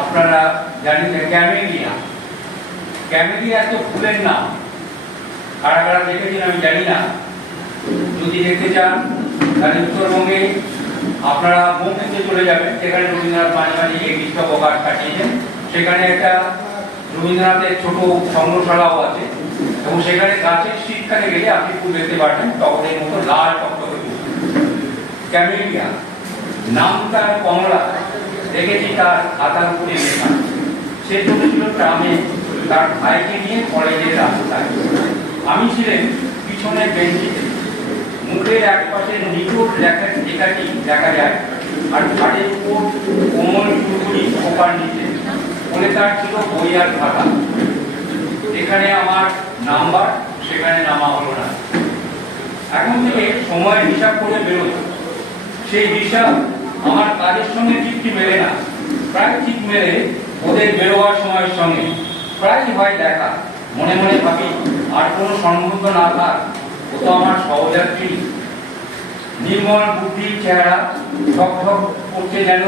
আপনারা জানেন যে ক্যামেলিয়া, ক্যামেলিয়া তো ফুলের নাম। কারা কারা দেখেছেন আমি জানি না, যদি দেখতে চান তাহলে উত্তরবঙ্গে আপনারা মৌখিতে চলে যাবেন, সেখানে রবীন্দ্রনাথ মাঝে মাঝে গিয়ে গ্রীষ্ম অবকাশ কাটিয়েছেন। সেখানে একটা রবীন্দ্রনাথের ছোট সংগ্রহশালাও আছে এবং সেখানে গাছের শীতকালে গেলে আপনি ফুল দেখতে পারবেন টগরের মতো লাল টকটকে ফুল। ক্যামেলিয়া নামটা কমলা, দেখেছি তার খাতার উপরে লেখা। সে ছোট ছিল গ্রামে তার ভাইকে নিয়ে কলেজের রাস্তায়। আমি ছিলেন পিছনের বেঞ্চিতে, মুখের এক পাশে নিকট লেখাটি দেখা যায় আর ঘাটের উপর কোমল চুলগুলি খোপার নিচে বলে তার ছিল বই আর খাতা। এখানে আমার নাম্বার, সেখানে নামা হলো না। এখন থেকে সময়ের হিসাব করে বেরোয়, সেই হিসাব আমার কাজের সঙ্গে ঠিকটি মেলে না, প্রায় ঠিক মেলে ওদের বেরোবার সময়ের সঙ্গে। প্রায় হয় দেখা, মনে মনে ভাবি আর কোনো সম্বন্ধ না থাক, ও তো আমার সহযাত্রী। নির্মল বুদ্ধির চেহারা ঠক ঠক করছে যেন